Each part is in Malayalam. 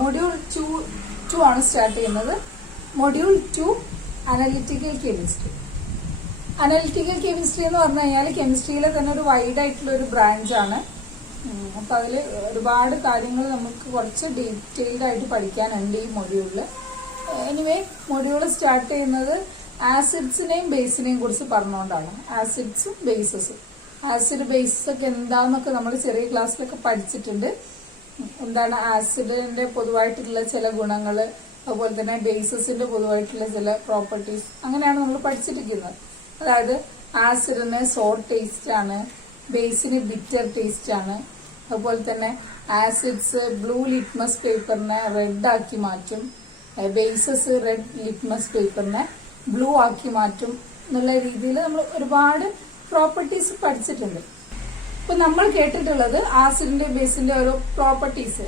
മൊഡ്യൂൾ 2 ആണ് സ്റ്റാർട്ട് ചെയ്യുന്നത്. Module 2 analytical chemistry. Analytical chemistry എന്ന് പറഞ്ഞു കഴിഞ്ഞാൽ കെമിസ്ട്രിയിലെ തന്നെ ഒരു വൈഡ് ആയിട്ടുള്ള ഒരു ബ്രാഞ്ചാണ്. അപ്പം അതിൽ ഒരുപാട് കാര്യങ്ങൾ നമുക്ക് കുറച്ച് ഡീറ്റെയിൽഡ് ആയിട്ട് പഠിക്കാനുണ്ട് ഈ മൊഡ്യൂളിൽ. എനിവേ മൊഡ്യൂൾ സ്റ്റാർട്ട് ചെയ്യുന്നത് ആസിഡ്സിനെയും ബേസിനെയും കുറിച്ച് പറഞ്ഞുകൊണ്ടാണ്. ആസിഡ്സും ബേസസും, ആസിഡ് ബേസസ് ഒക്കെ എന്താന്നൊക്കെ നമ്മൾ ചെറിയ ക്ലാസ്സിലൊക്കെ പഠിച്ചിട്ടുണ്ട്. എന്താണ് ആസിഡിന്റെ പൊതുവായിട്ടുള്ള ചില ഗുണങ്ങൾ, അതുപോലെ തന്നെ ബേസസിന്റെ പൊതുവായിട്ടുള്ള ചില പ്രോപ്പർട്ടീസ്, അങ്ങനെയാണ് നമ്മൾ പഠിച്ചിരിക്കുന്നത്. അതായത് ആസിഡിന് സോർ ടേസ്റ്റ് ആണ്, ബേസിന് ബിറ്റർ ടേസ്റ്റ് ആണ്. അതുപോലെ തന്നെ ആസിഡ്സ് ബ്ലൂ ലിറ്റ്മസ് പേപ്പറിനെ റെഡ് ആക്കി മാറ്റും, ബേസസ് റെഡ് ലിറ്റ്മസ് പേപ്പറിനെ ബ്ലൂ ആക്കി മാറ്റും എന്നുള്ള രീതിയിൽ നമ്മൾ ഒരുപാട് പ്രോപ്പർട്ടീസ് പഠിച്ചിട്ടുണ്ട്. ഇപ്പൊ നമ്മൾ കേട്ടിട്ടുള്ളത് ആസിഡിന്റെ ബേസിന്റെ ഓരോ പ്രോപ്പർട്ടീസ്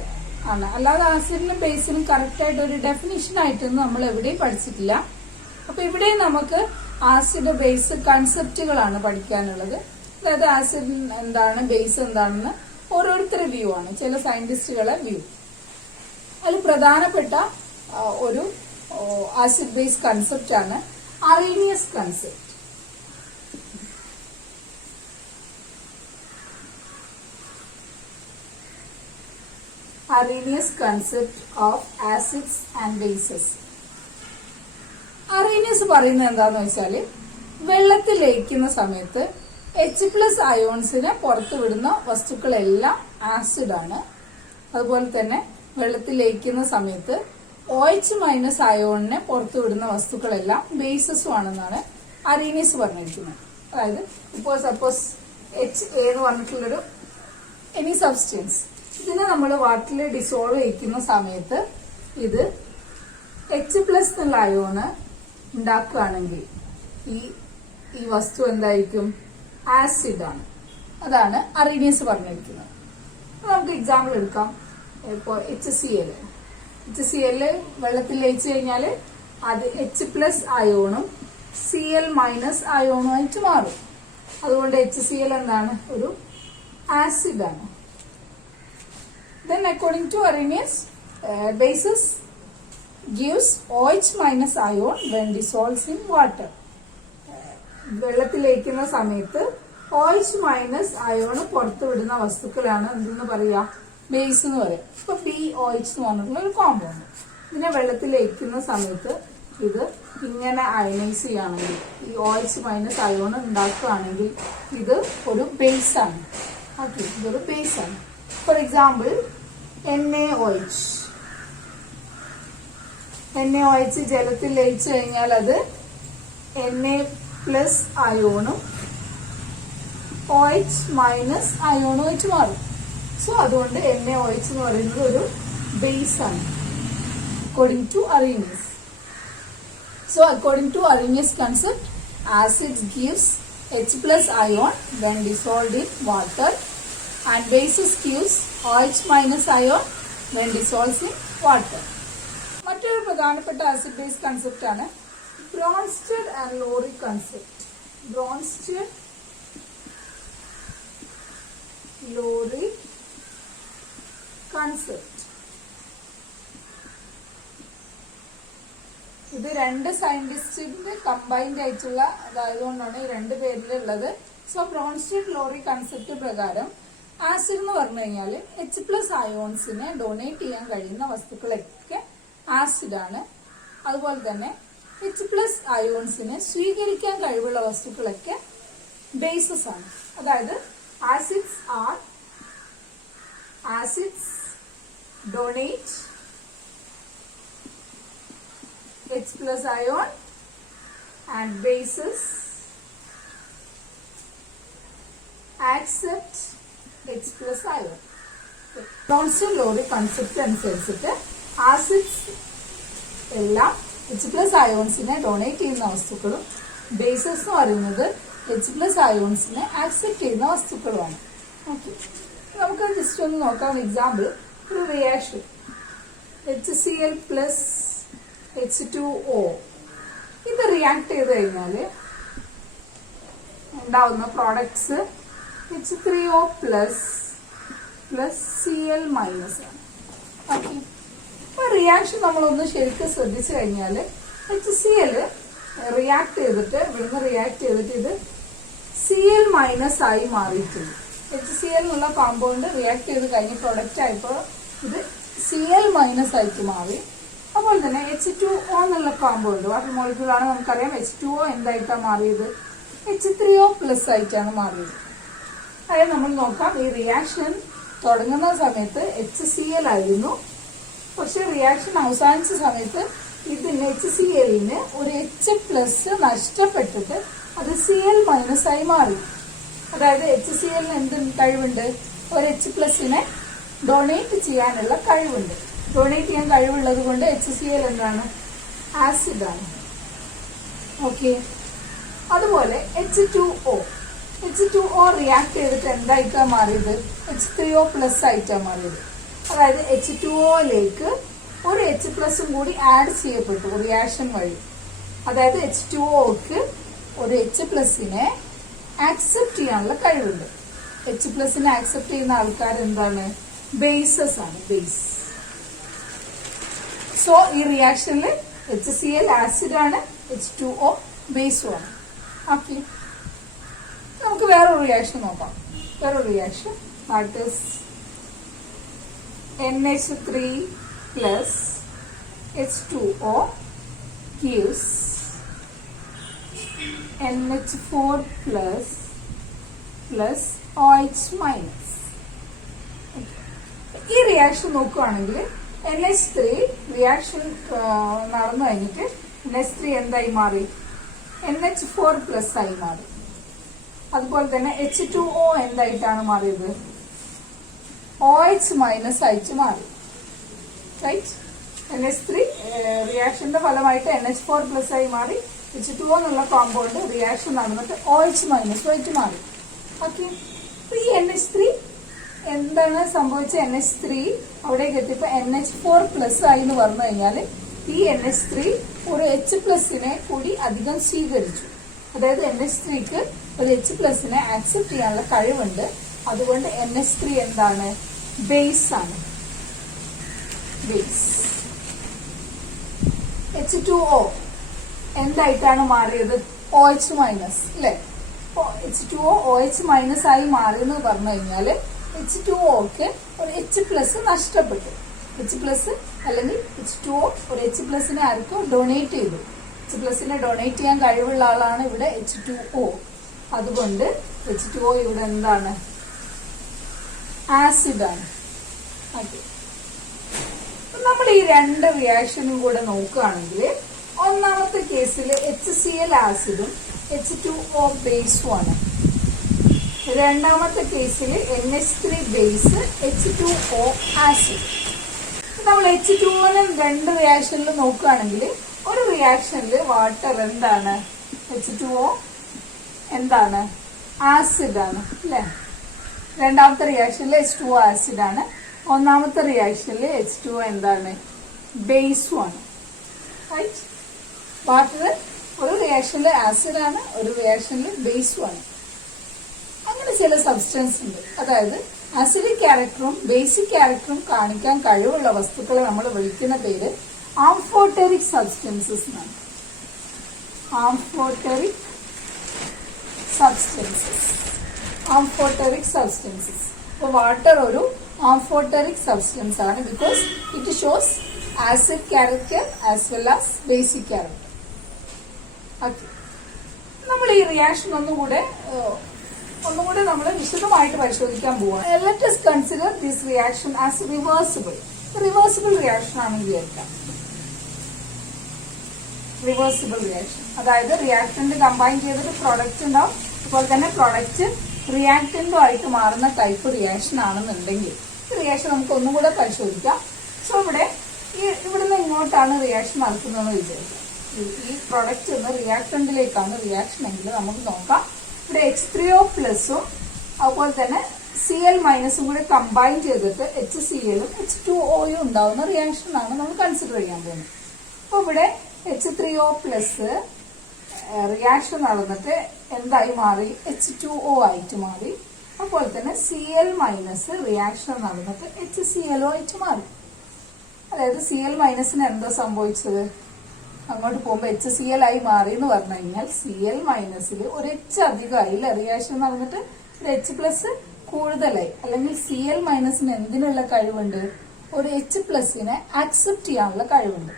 ആണ്, അല്ലാതെ ആസിഡിനും ബേസിനും കറക്റ്റ് ആയിട്ട് ഒരു ഡെഫിനിഷൻ ആയിട്ടൊന്നും നമ്മൾ എവിടെയും പഠിച്ചിട്ടില്ല. അപ്പൊ ഇവിടെ നമുക്ക് ആസിഡ് ബേസ് കൺസെപ്റ്റുകളാണ് പഠിക്കാനുള്ളത്. അതായത് ആസിഡ് എന്താണ്, ബേസ് എന്താണെന്ന് ഓരോരുത്തരുടെ വ്യൂ ആണ്, ചില സയന്റിസ്റ്റുകളെ വ്യൂ. അതിൽ പ്രധാനപ്പെട്ട ഒരു ആസിഡ് ബേസ് കൺസെപ്റ്റ് ആണ് Arrhenius concept. Arrhenius concept of acids and bases. Arrhenius പറയുന്നത് എന്താന്ന് വെച്ചാല് വെള്ളത്തിൽ ലയിക്കുന്ന സമയത്ത് H+ അയോൺസിനെ പുറത്തു വിടുന്ന വസ്തുക്കളെല്ലാം ആസിഡാണ്. അതുപോലെ തന്നെ വെള്ളത്തിൽ ലയിക്കുന്ന സമയത്ത് OH- അയോണിനെ പുറത്തു വിടുന്ന വസ്തുക്കളെല്ലാം ബേസസും ആണെന്നാണ് അറീനിയസ് പറഞ്ഞിരിക്കുന്നത്. അതായത് ഇപ്പോൾ സപ്പോസ് HA എന്ന് പറഞ്ഞിട്ടുള്ളൊരു എനി സബ്സ്റ്റൻസ്, ഇതിനെ നമ്മൾ വാട്ടറിൽ ഡിസോൾവ് ചെയ്യിക്കുന്ന സമയത്ത് ഇത് H+ എന്നുള്ള അയോണ് ഉണ്ടാക്കുകയാണെങ്കിൽ ഈ വസ്തു എന്തായിരിക്കും? ആസിഡാണ്. അതാണ് അറീനിയസ് പറഞ്ഞിരിക്കുന്നത്. നമുക്ക് എക്സാമ്പിൾ എടുക്കാം. ഇപ്പോൾ HCl വെള്ളത്തിൽ ലയിച്ചു കഴിഞ്ഞാൽ അത് H+ അയോണും Cl- അയോണുമായിട്ട് മാറും. അതുകൊണ്ട് HCl എന്താണ്? ഒരു ആസിഡാണ്. Then according to Arrhenius, bases gives OH- ion when dissolves in water. വെള്ളത്തിൽ ലയിക്കുന്ന സമയത്ത് OH- അയോൺ പുറത്തു വിടുന്ന വസ്തുക്കളാണ് എന്തെന്ന് പറയാ? ബേസ് എന്ന് പറയാം. ഇപ്പൊ BOH എന്ന് പറഞ്ഞിട്ടുള്ള ഒരു കോമ്പൗണ്ട്, ഇതിനെ വെള്ളത്തിൽ ലയിക്കുന്ന സമയത്ത് ഇത് ഇങ്ങനെ അയനൈസ് ചെയ്യുകയാണെങ്കിൽ, ഈ OH- അയോൺ ഉണ്ടാക്കുകയാണെങ്കിൽ ഇത് ഒരു ബേസ് ആണ്. ഓക്കെ, ഇതൊരു ബേസ് ആണ്. For example NaOH. NaOH ജലത്തിൽ ലയിച്ചു കഴിഞ്ഞാൽ അത് Na+ അയോണും OH- അയോണുമായിട്ട് മാറും. സോ അതുകൊണ്ട് NaOH എന്ന് പറയുന്നത് ഒരു ബേസ് ആണ് according to Arrhenius. So according to Arrhenius concept, acids gives H+ ion when dissolved in water and bases gives OH- ion when dissolves in water. മറ്റൊരു പ്രധാനപ്പെട്ട ആസിഡ് ബേസ് കൺസെപ്റ്റ് ആണ് Bronsted and Lowry concept. Bronsted lorry concept. ഇത് രണ്ട് സയന്റിസ്റ്റിന്റെ കമ്പൈൻഡ് ആയിട്ടുള്ള അതായതുകൊണ്ടാണ് ഈ രണ്ട് പേരിലുള്ളത്. സോ ബ്രോൺസ്റ്റഡ് ലോറി കൺസെപ്റ്റ് പ്രകാരം ആസിഡ് എന്ന് പറഞ്ഞു കഴിഞ്ഞാൽ H+ അയോൺസിനെ ഡൊണേറ്റ് ചെയ്യാൻ കഴിയുന്ന വസ്തുക്കളൊക്കെ ആസിഡാണ്. അതുപോലെ തന്നെ H+ അയോൺസിനെ സ്വീകരിക്കാൻ കഴിവുള്ള വസ്തുക്കളൊക്കെ ബേസസ് ആണ്. അതായത് acids donate H+ ion and bases accept H+ ion. Bronsted lorry concept അനുസരിച്ചിട്ട് ആസിഡ്സ് എല്ലാം H+ അയോൺസിനെ ഡൊണേറ്റ് ചെയ്യുന്ന വസ്തുക്കളും ബേസസ് എന്ന് പറയുന്നത് H+ അയോൺസിനെ ആക്സെപ്റ്റ് ചെയ്യുന്ന വസ്തുക്കളുമാണ്. ഓക്കെ, നമുക്ക് ജസ്റ്റ് ഒന്ന് നോക്കാം. എക്സാമ്പിൾ, ഒരു റിയാക്ഷൻ HCl + H2O ഇത് റിയാക്ട് ചെയ്ത് കഴിഞ്ഞാൽ ഉണ്ടാവുന്ന പ്രോഡക്ട്സ് H3O+ Cl- ആണ്. ഓക്കെ, റിയാക്ഷൻ നമ്മളൊന്ന് ശരിക്കും ശ്രദ്ധിച്ചു കഴിഞ്ഞാൽ HCl റിയാക്ട് ചെയ്തിട്ട് ഇവിടുന്ന് റിയാക്ട് ചെയ്തിട്ട് ഇത് Cl മൈനസ് ആയി മാറിയിട്ടുണ്ട്. HCl എന്നുള്ള കോമ്പൗണ്ട് റിയാക്ട് ചെയ്ത് കഴിഞ്ഞ് പ്രൊഡക്റ്റ് ആയപ്പോൾ ഇത് Cl മൈനസ് ആയിട്ട് മാറി. അതുപോലെ തന്നെ H2O എന്നുള്ള കോമ്പൗണ്ട് വാട്ടർ മോളിക്യൂൾ ആണ്, നമുക്കറിയാം. H2O എന്തായിട്ടാണ് മാറിയത്? H3O പ്ലസ് ആയിട്ടാണ് മാറിയത്. അതായത് നമ്മൾ നോക്കാം, ഈ റിയാക്ഷൻ തുടങ്ങുന്ന സമയത്ത് HCl ആയിരുന്നു. പക്ഷെ റിയാക്ഷൻ അവസാനിച്ച സമയത്ത് ഇതിന് HClന് ഒരു H പ്ലസ് നഷ്ടപ്പെട്ടിട്ട് അത് Cl മൈനസ് ആയി മാറി. അതായത് HClന് എന്ത് കഴിവുണ്ട്? ഒരു H പ്ലസിനെ ഡൊണേറ്റ് ചെയ്യാനുള്ള കഴിവുണ്ട്. ഡൊണേറ്റ് ചെയ്യാൻ കഴിവുള്ളത് കൊണ്ട് HCl എന്താണ്? ആസിഡാണ്. ഓക്കെ. അതുപോലെ H2O റിയാക്ട് ചെയ്തിട്ട് എന്തായിട്ടാണ് മാറിയത്? H3O പ്ലസ് ആയിട്ടാണ് മാറിയത്. അതായത് H2Oയിലേക്ക് ഒരു H പ്ലസും കൂടി ആഡ് ചെയ്യപ്പെട്ടു റിയാക്ഷൻ വഴി. അതായത് H2Oക്ക് ഒരു H പ്ലസിനെ ആക്സെപ്റ്റ് ചെയ്യാനുള്ള കഴിവുണ്ട്. H പ്ലസിനെ ആക്സെപ്റ്റ് ചെയ്യുന്ന ആൾക്കാർ എന്താണ്? ബേസസ് ആണ്, ബേസ്. സോ ഈ റിയാക്ഷനിൽ HCl ആസിഡ് ആണ്, H2O ബേസും ആണ്. ഓക്കെ. നമുക്ക് വേറൊരു റിയാക്ഷൻ നോക്കാം. വേറൊരു reaction that is NH3 plus H2O gives NH4 plus OH minus. ഈ റിയാക്ഷൻ നോക്കുകയാണെങ്കിൽ NH3 റിയാക്ഷൻ നടന്നു കഴിഞ്ഞിട്ട് NH3 എന്തായി മാറി? NH4 പ്ലസ് ആയി മാറി. അതുപോലെ തന്നെ H2O എന്തായിട്ടാണ് മാറിയത്? OH മൈനസ് ആയിട്ട് മാറി. റൈറ്റ്? NH3 റിയാക്ഷന്റെ ഫലമായിട്ട് NH4 പ്ലസ് ആയി മാറി. H2O എന്നുള്ള കോമ്പൗണ്ട് റിയാക്ഷൻ നടന്നിട്ട് OH മൈനസ് ആയിട്ട് മാറി. ഓക്കെ. ഈ NH3 എന്താണ് സംഭവിച്ചത്? NH3 അവിടേക്ക് എത്തിയപ്പോൾ NH4 പ്ലസ് ആയി എന്ന് പറഞ്ഞു കഴിഞ്ഞാൽ ഈ NH3 ഒരു H പ്ലസിനെ കൂടി അധികം സ്വീകരിച്ചു. അതായത് NH3ക്ക് ഒരു H പ്ലസിനെ ആക്സെപ്റ്റ് ചെയ്യാനുള്ള കഴിവുണ്ട്. അതുകൊണ്ട് NH3 എന്താണ്? ബേസ് ആണ്. ബേസ്. H2O എന്തായിട്ടാണ് മാറിയത്? OH മൈനസ് അല്ലെ? H2O OH മൈനസ് ആയി മാറിയെന്ന് പറഞ്ഞു കഴിഞ്ഞാല് H2Oക്ക് ഒരു H പ്ലസ് നഷ്ടപ്പെട്ടു. H പ്ലസ് അല്ലെങ്കിൽ H2O ഒരു H പ്ലസിനെ ആർക്കും ഡൊണേറ്റ് ചെയ്തു. H പ്ലസിനെ ഡൊണേറ്റ് ചെയ്യാൻ കഴിവുള്ള ആളാണ് ഇവിടെ H2O. അതുകൊണ്ട് H2O ഇവിടെ എന്താണ്? ആസിഡാണ്. ഓക്കെ. നമ്മൾ ഈ രണ്ട് റിയാക്ഷനും കൂടെ നോക്കുകയാണെങ്കിൽ ഒന്നാമത്തെ കേസിൽ HCl ആസിഡും H2O ബേസും ആണ്. രണ്ടാമത്തെ കേസിൽ NH3 ബേസ് H2O ആസിഡ്. നമ്മൾ H2Oനും രണ്ട് റിയാക്ഷനിൽ നോക്കുകയാണെങ്കിൽ ഒരു റിയാക്ഷനിൽ വാട്ടർ എന്താണ്? H2O എന്താണ്? ആസിഡാണ് അല്ലെ? രണ്ടാമത്തെ റിയാക്ഷനിൽ H2O ആസിഡാണ്. ഒന്നാമത്തെ റിയാക്ഷനിൽ H2O എന്താണ്? ബേസും ആണ്. റൈറ്റ്? വാട്ടർ ഒരു റിയാക്ഷനിൽ ആസിഡാണ്, ഒരു റിയാക്ഷനിൽ ബേസും ആണ്. അങ്ങനെ ചില സബ്സ്റ്റൻസ് ഉണ്ട്. അതായത് ആസിഡിക് ക്യാരക്ടറും ബേസിക് ക്യാരക്ടറും കാണിക്കാൻ കഴിവുള്ള വസ്തുക്കളെ നമ്മൾ വിളിക്കുന്ന പേര് ആംഫോടെറിക് സബ്സ്റ്റൻസസ് എന്നാണ്. ആംഫോടെറിക് സബ്സ്റ്റൻസസ്. ആംഫോടെറിക് സബ്സ്റ്റൻസസ്. അപ്പോൾ വാട്ടർ ഒരു ആംഫോടെറിക് സബ്സ്റ്റൻസ് ആണ്. Because it shows acid character as well as basic character. Okay. നമ്മൾ ഈ റിയാക്ഷൻ ഒന്നുകൂടെ നമ്മൾ വിശദമായിട്ട് പരിശോധിക്കാൻ പോവാണ്. Let us consider this reaction as reversible. Reversible reaction ആണെങ്കിൽ എടുക്കാം. റിവേഴ്സിബിൾ റിയാക്ഷൻ അതായത് റിയാക്ടന്റ് കമ്പൈൻ ചെയ്തിട്ട് പ്രൊഡക്റ്റ് ഉണ്ടാവും. അതുപോലെ തന്നെ പ്രൊഡക്റ്റ് റിയാക്ടന്റും ആയിട്ട് മാറുന്ന ടൈപ്പ് റിയാക്ഷൻ ആണെന്നുണ്ടെങ്കിൽ ഈ റിയാക്ഷൻ നമുക്ക് ഒന്നും കൂടെ പരിശോധിക്കാം. സോ ഇവിടുന്ന് ഇങ്ങോട്ടാണ് റിയാക്ഷൻ നടക്കുന്നതെന്ന് വിചാരിക്കാം. ഈ പ്രൊഡക്റ്റ് റിയാക്ടന്റിലേക്കാണ് റിയാക്ഷൻ എങ്കിൽ നമുക്ക് നോക്കാം. ഇവിടെ H3O പ്ലസും അതുപോലെ തന്നെ Cl മൈനസും കൂടെ കമ്പൈൻ ചെയ്തിട്ട് HClഉം H2Oയും ഉണ്ടാവുന്ന റിയാക്ഷനാണ് നമ്മൾ കൺസിഡർ ചെയ്യാൻ പോകുന്നത്. അപ്പോൾ ഇവിടെ H3O പ്ലസ് റിയാക്ഷൻ നടന്നിട്ട് എന്തായി മാറി? H2O ആയിട്ട് മാറി. അതുപോലെ തന്നെ Cl മൈനസ് റിയാക്ഷൻ നടന്നിട്ട് HClO ആയിട്ട് മാറി. അതായത് Cl മൈനസിന് എന്താ സംഭവിച്ചത്, അങ്ങോട്ട് പോകുമ്പോൾ HCl ആയി മാറി എന്ന് പറഞ്ഞു കഴിഞ്ഞാൽ Cl മൈനസിൽ ഒരു H അധികമായി അല്ലെ, റിയാക്ഷൻ നടന്നിട്ട് ഒരു H പ്ലസ് കൂടുതലായി. അല്ലെങ്കിൽ Cl മൈനസിന് എന്തിനുള്ള കഴിവുണ്ട്, ഒരു H പ്ലസിനെ ആക്സെപ്റ്റ് ചെയ്യാനുള്ള കഴിവുണ്ട്.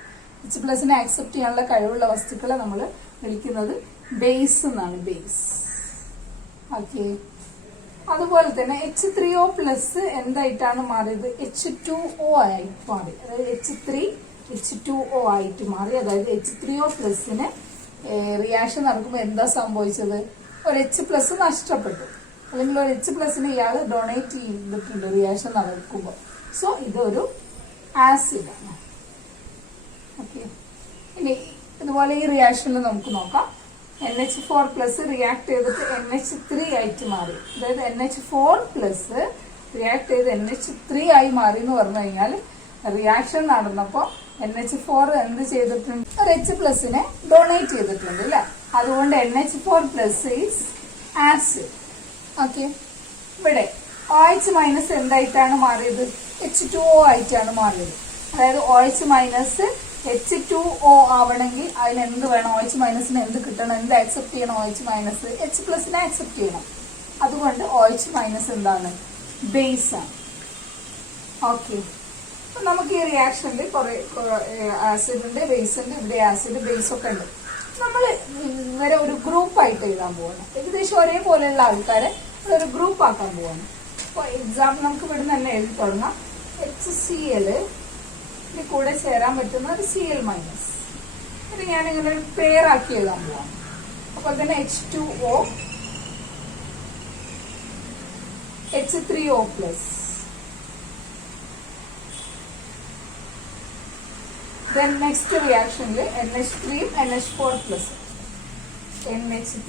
H പ്ലസിനെ ആക്സെപ്റ്റ് ചെയ്യാനുള്ള കഴിവുള്ള വസ്തുക്കളെ നമ്മൾ വിളിക്കുന്നത് ബേസ് എന്നാണ്, ബേസ്. ഓക്കെ, അതുപോലെ തന്നെ H3O പ്ലസ് എന്തായിട്ടാണ് മാറിയത്, H2O ആയിട്ട് മാറി. അതായത് H2O ആയിട്ട് മാറി. അതായത് H3O പ്ലസിന് റിയാക്ഷൻ നടക്കുമ്പോൾ എന്താ സംഭവിച്ചത്, ഒരു H പ്ലസ് നഷ്ടപ്പെട്ടു. അല്ലെങ്കിൽ ഒരു H പ്ലസിന് ഇയാൾ ഡൊണേറ്റ് ചെയ്തിട്ടുണ്ട് റിയാക്ഷൻ നടക്കുമ്പോൾ. സോ ഇതൊരു ആസിഡാണ്. ഓക്കെ, ഇനി ഇതുപോലെ ഈ റിയാക്ഷനിൽ നമുക്ക് നോക്കാം. NH4 പ്ലസ് റിയാക്ട് ചെയ്തിട്ട് NH3 ആയിട്ട് മാറി. അതായത് NH4 പ്ലസ് റിയാക്ട് ചെയ്ത് NH3 ആയി മാറി എന്ന് പറഞ്ഞു കഴിഞ്ഞാൽ റിയാക്ഷൻ നടന്നപ്പോൾ NH4 എന്ത് ചെയ്തിട്ടുണ്ട്, ഒരു H പ്ലസിനെ ഡൊണേറ്റ് ചെയ്തിട്ടുണ്ട് അല്ലെ. അതുകൊണ്ട് NH4 plus is acid. Okay, ഇവിടെ OH മൈനസ് എന്തായിട്ടാണ് മാറിയത്, H2O ആയിട്ടാണ് മാറിയത്. അതായത് OH മൈനസ് H2O ആവണമെങ്കിൽ അതിന് എന്ത് വേണം, OH മൈനസിന് എന്ത് കിട്ടണം, എന്ത് ആക്സെപ്റ്റ് ചെയ്യണം, OH മൈനസ് H പ്ലസിനെ ആക്സെപ്റ്റ് ചെയ്യണം. അതുകൊണ്ട് OH മൈനസ് എന്താണ്, ബേസ് ആണ്. ഓക്കെ, അപ്പൊ നമുക്ക് ഈ റിയാക്ഷനിൽ കുറെ ആസിഡ് ഉണ്ട്, ബേസ് ഉണ്ട്. ഇവിടെ ആസിഡ് ബേസ് ഒക്കെ ഉണ്ട്. നമ്മൾ ഇവരെ ഒരു ഗ്രൂപ്പ് ആയിട്ട് എഴുതാൻ പോവാണ്. ഏകദേശം ഒരേപോലെയുള്ള ആൾക്കാരെ ഒരു ഗ്രൂപ്പ് ആക്കാൻ പോവാണ്. അപ്പോൾ എക്സാമ്പിൾ നമുക്ക് ഇവിടെ തന്നെ എഴുതി തുടങ്ങാം. HCl കൂടെ ചേരാൻ പറ്റുന്ന ഒരു Cl മൈനസ്. ഇത് ഞാനിങ്ങനെ ഒരു പെയറാക്കി എഴുതാൻ പോവാം. അപ്പോൾ തന്നെ H2O, H3O plus, then next റിയാക്ഷനിൽ NH3 NH4 plus, NH3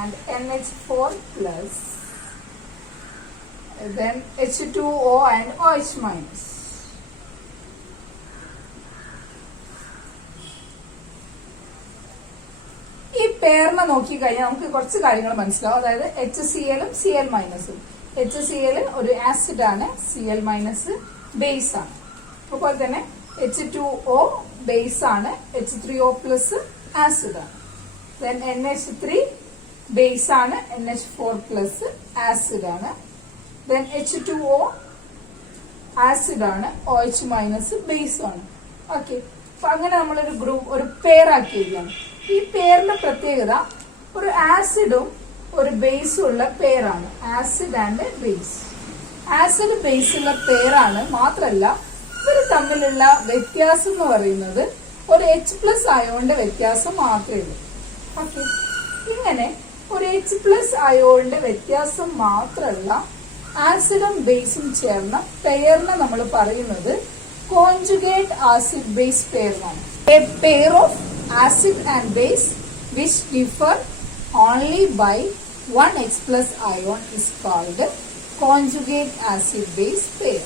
and NH4 plus, then H2O and OH minus. ഈ പേരിനെ നോക്കി കഴിഞ്ഞാൽ നമുക്ക് കുറച്ച് കാര്യങ്ങൾ മനസ്സിലാവും. അതായത് HClഉം Cl മൈനസും. HCl ഒരു ആസിഡ് ആണ്, Cl മൈനസ് ബേസ് ആണ്. അതുപോലെ തന്നെ H2O ബേസ് ആണ്, H3O പ്ലസ് ആസിഡ് ആണ്. then NH3 ബേസ് ആണ്, NH4 പ്ലസ് ആസിഡ് ആണ്. then H2O ആസിഡ് ആണ്, OH മൈനസ് ബേസ് ആണ്. ഓക്കെ, അപ്പൊ അങ്ങനെ നമ്മളൊരു ഗ്രൂപ്പ് ഒരു പെയറാക്കി എഴുതാണ്. ഈ പേരിന്റെ പ്രത്യേകത ഒരു ആസിഡും ഒരു ബേസും ഉള്ള പേരാണ്, acid and base. Acid base ഉള്ള പേരാണ്. മാത്രല്ല ഇവർ തമ്മിലുള്ള വ്യത്യാസം എന്ന് പറയുന്നത് ഒരു H പ്ലസ് അയോണിന്റെ വ്യത്യാസം മാത്രമേ ഉള്ളൂ. ഓക്കെ, ഇങ്ങനെ ഒരു H പ്ലസ് അയോണിന്റെ വ്യത്യാസം മാത്രമല്ല ആസിഡും ബേസും ചേർന്ന പെയറിനെ നമ്മൾ പറയുന്നത് കോൺജുഗേറ്റ് ആസിഡ് ബേസ് പെയർ എന്നാണ്. A pair of acid and base which differ only by one H plus ion is called conjugate acid base pair.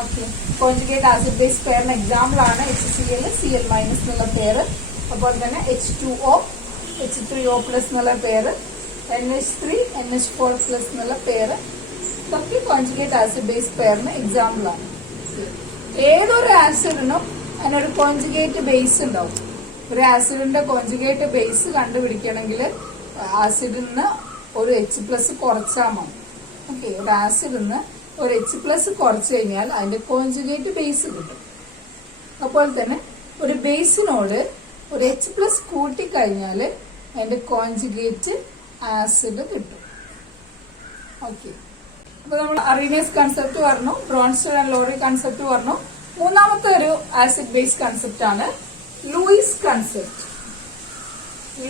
Okay, conjugate acid base pair ന് എക്സാമ്പിൾ ആണ് HCl Cl മൈനസ് എന്നുള്ള പെയർ. അതുപോലെ തന്നെ H2O H3O പ്ലസ് എന്നുള്ള പെയർ, NH3 NH4 പ്ലസ് എന്നുള്ള പെയർ. ഇതൊക്കെ കോൺജുഗേറ്റ് ആസിഡ് ബേസ് പെയറിന് എക്സാമ്പിൾ ആണ്. ഏതൊരു ആസിഡിനും അതിനൊരു കോൺജുഗേറ്റ് ബേസ് ഉണ്ടാവും. ഒരു ആസിഡിന്റെ കോൺജുഗേറ്റ് ബേസ് കണ്ടുപിടിക്കണമെങ്കിൽ ആസിഡിൽ നിന്ന് ഒരു H പ്ലസ് കുറച്ചാൽ മതി. ഓക്കെ, ഒരു ആസിഡിൽ നിന്ന് ഒരു H പ്ലസ് കുറച്ച് കഴിഞ്ഞാൽ അതിന്റെ കോൺജുഗേറ്റ് ബേസ് കിട്ടും. അപ്പോൾ തന്നെ ഒരു ബേസിനോട് ഒരു H പ്ലസ് കൂട്ടിക്കഴിഞ്ഞാൽ അതിന്റെ കോൺജുഗേറ്റ് ആസിഡ് കിട്ടും. ഓക്കെ, അപ്പൊ നമ്മൾ അറീനിയസ് കൺസെപ്റ്റ് പറഞ്ഞു, ബ്രോൺസ്റ്റൺ ആൻഡ് ലോറി കൺസെപ്റ്റ് പറഞ്ഞു. മൂന്നാമത്തെ ഒരു ആസിഡ് ബേസ് കൺസെപ്റ്റ് ആണ് Lewis concept.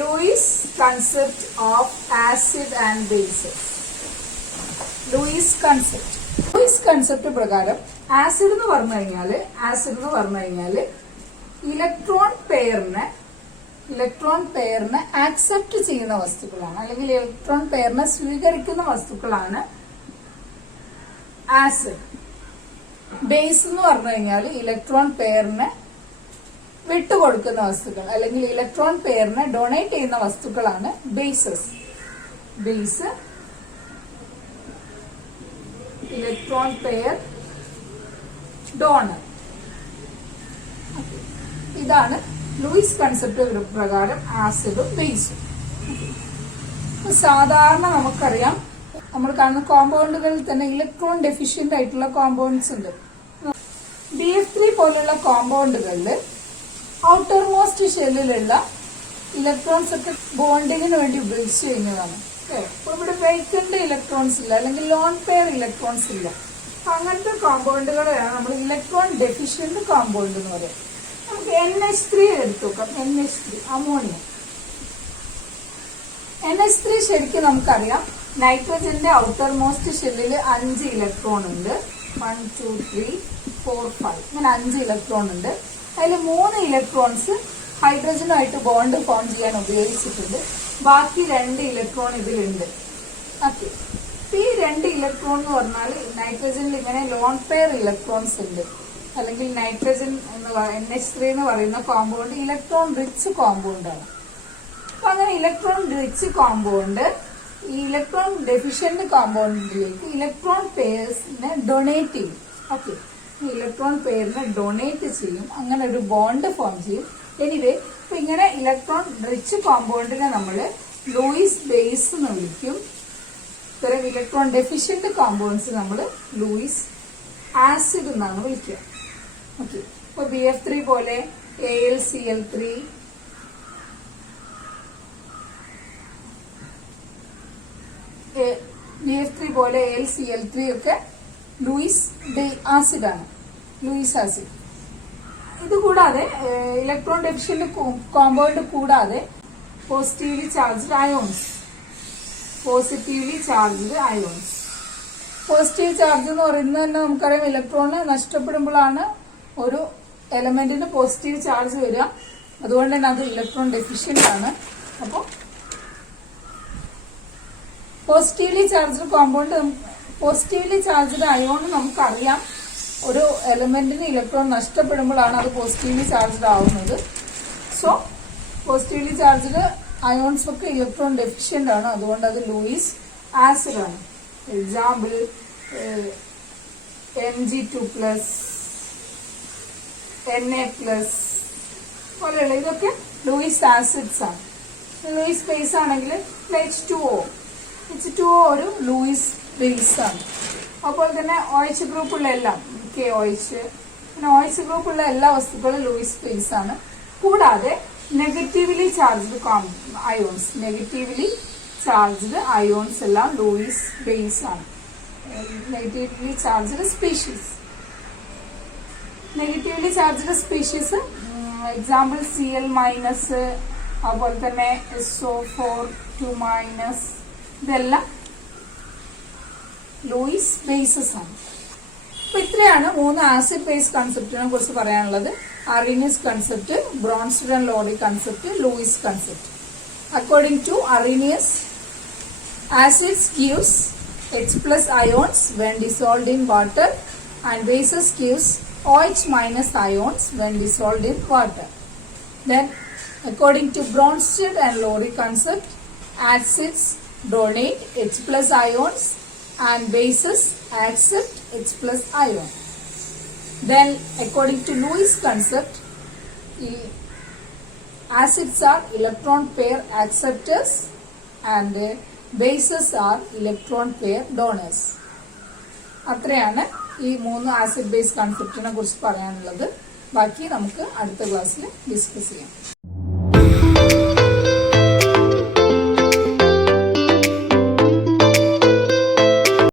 Lewis concept of acid and bases. Lewis concept പ്രകാരം ആസിഡ് എന്ന് പറഞ്ഞു കഴിഞ്ഞാല് ഇലക്ട്രോൺ പെയറിനെ ആക്സെപ്റ്റ് ചെയ്യുന്ന വസ്തുക്കളാണ്, അല്ലെങ്കിൽ ഇലക്ട്രോൺ പെയറിനെ സ്വീകരിക്കുന്ന വസ്തുക്കളാണ് ആസിഡ്. ബേസ് എന്ന് പറഞ്ഞു കഴിഞ്ഞാൽ ഇലക്ട്രോൺ പെയറിനെ വിട്ടുകൊടുക്കുന്ന വസ്തുക്കൾ, അല്ലെങ്കിൽ ഇലക്ട്രോൺ പെയറിനെ ഡൊണേറ്റ് ചെയ്യുന്ന വസ്തുക്കളാണ് bases. Base electron pair donor. ഇതാണ് ലൂയിസ് കൺസെപ്റ്റ് പ്രകാരം ആസിഡും ബേസും. സാധാരണ നമുക്കറിയാം, നമ്മൾ കാണുന്ന കോമ്പൗണ്ടുകളിൽ തന്നെ ഇലക്ട്രോൺ ഡെഫിഷ്യന്റ് ആയിട്ടുള്ള കോമ്പൗണ്ട്സ് ഉണ്ട്. BF3 പോലുള്ള കോമ്പൗണ്ടുകളിൽ ഔട്ടർ മോസ്റ്റ് ഷെല്ലിലുള്ള ഇലക്ട്രോൺസ് ഒക്കെ ബോണ്ടിങ്ങിന് വേണ്ടി ഉപയോഗിച്ച് കഴിഞ്ഞതാണ്. അപ്പൊ ഇവിടെ വേക്കന്റ് ഇലക്ട്രോൺസ് ഇല്ല, അല്ലെങ്കിൽ ലോൺ പെയർ ഇലക്ട്രോൺസ് ഇല്ല. അങ്ങനത്തെ കോമ്പൗണ്ടുകളെയാണ് നമ്മൾ ഇലക്ട്രോൺ ഡെഫിഷ്യന്റ് കോമ്പൗണ്ട് എന്ന് പറയുന്നത്. നമുക്ക് NH3 എടുത്തു നോക്കാം. NH3 ammonia. NH3 ശരിക്കും നമുക്കറിയാം, നൈട്രജന്റെ ഔട്ടർ മോസ്റ്റ് ഷെല്ലിൽ 5 ഇലക്ട്രോൺ ഉണ്ട്. 1 2 3 4 5 ഇങ്ങനെ 5 ഇലക്ട്രോൺ ഉണ്ട്. അതിൽ 3 ഇലക്ട്രോൺസ് ഹൈഡ്രജനുമായിട്ട് ബോണ്ട് ഫോം ചെയ്യാൻ ഉപയോഗിച്ചിട്ടുണ്ട്. ബാക്കി 2 ഇലക്ട്രോൺ ഇതിലുണ്ട്. ഓക്കെ, ഈ 2 ഇലക്ട്രോൺ എന്ന് പറഞ്ഞാൽ നൈട്രജനിൽ ഇങ്ങനെ ലോൺ പെയർ ഇലക്ട്രോൺസ് ഉണ്ട്. അല്ലെങ്കിൽ നൈട്രജൻ NH3 എന്ന് പറയുന്ന കോമ്പൗണ്ട് ഇലക്ട്രോൺ റിച്ച് കോമ്പൗണ്ട് ആണ്. അപ്പൊ അങ്ങനെ ഇലക്ട്രോൺ റിച്ച് കോമ്പൗണ്ട് ഈ ഇലക്ട്രോൺ ഡെഫിഷ്യന്റ് കോമ്പൗണ്ടിലേക്ക് ഇലക്ട്രോൺ പെയർസിനെ ഡൊണേറ്റ് ചെയ്യും. ഓക്കെ, ഇലക്ട്രോൺ പെയറിനെ ഡൊണേറ്റ് ചെയ്യും, അങ്ങനെ ഒരു ബോണ്ട് ഫോം ചെയ്യും. എനിവേ, ഇപ്പൊ ഇങ്ങനെ ഇലക്ട്രോൺ റിച്ച് കോമ്പൗണ്ടിനെ നമ്മൾ ലൂയിസ് ബേസ് എന്ന് വിളിക്കും. ഇത്തരം ഇലക്ട്രോൺ ഡെഫിഷ്യന്റ് കോമ്പൗണ്ട്സ് നമ്മൾ ലൂയിസ് ആസിഡ് എന്നാണ് വിളിക്കുക. ഓക്കെ, ഇപ്പൊ BF3 പോലെ AlCl3, BF3 പോലെ AlCl3 ഒക്കെ ലൂയിസ് ആസിഡ് ആണ്, ലൂയിസ് ആസിഡ്. ഇതുകൂടാതെ ഇലക്ട്രോൺ ഡെഫിഷ്യന്റ് കോമ്പൗണ്ട് കൂടാതെ positively charged ions. Positively charged ions, positive charge എന്ന് പറയുന്നത് തന്നെ നമുക്കറിയാം, ഇലക്ട്രോണ് നഷ്ടപ്പെടുമ്പോഴാണ് ഒരു എലമെന്റിന് പോസിറ്റീവ് ചാർജ് വരിക. അതുകൊണ്ട് തന്നെ അത് ഇലക്ട്രോൺ ഡെഫിഷ്യന്റ് ആണ്. അപ്പോൾ positively charged compound, positively charged ion നമുക്കറിയാം, ഒരു എലമെന്റിന് ഇലക്ട്രോൺ നഷ്ടപ്പെടുമ്പോഴാണ് അത് പോസിറ്റീവ്ലി ചാർജ്ഡ് ആവുന്നത്. സോ പോസിറ്റീവ്ലി ചാർജ്ഡ് അയോൺസ് ഒക്കെ ഇലക്ട്രോൺ ഡെഫിഷ്യന്റ് ആണ്. അതുകൊണ്ട് അത് ലൂയിസ് ആസിഡ് ആണ്. എക്സാമ്പിൾ Mg2+, Na+ പോലെയുള്ള ഇതൊക്കെ ലൂയിസ് ആസിഡ്സ് ആണ്. ലൂയിസ് ബേസ് ആണെങ്കിൽ H2O ഒരു ലൂയിസ് ബേസ് ആണ്. അതുപോലെ തന്നെ OH ഗ്രൂപ്പുള്ള എല്ലാം, KOH, പിന്നെ OH ഗ്രൂപ്പുള്ള എല്ലാ വസ്തുക്കളും ലൂയിസ് ബേസ് ആണ്. കൂടാതെ negatively charged ions, negatively charged ions എല്ലാം ലൂയിസ് ബേസ് ആണ്. Negatively charged species, negatively charged species example Cl-, അതുപോലെ തന്നെ SO4 2-, ഇതെല്ലാം ലൂയിസ് ബേസസ് ആണ്. അപ്പൊ ഇത്രയാണ് 3 ആസിഡ് ബേസ് കൺസെപ്റ്റിനെ കുറിച്ച് പറയാനുള്ളത്. Arrhenius concept, Bronsted and Lowry concept, Lewis concept. According to Arrhenius, acids gives H+ ions when dissolved in water and bases gives OH- ions when dissolved in water. Then according to Bronsted and Lowry concept, acids donate H+ ions and bases accept H+ ion. Then according to Lewis concept, acids are electron pair acceptors and bases are electron pair donors. അത്രയാണ് ഈ 3 ആസിഡ് ബേസ് കൺസെപ്റ്റിനെ കുറിച്ച് പറയാനുള്ളത്. ബാക്കി നമുക്ക് അടുത്ത ക്ലാസ്സിൽ ഡിസ്കസ് ചെയ്യാം.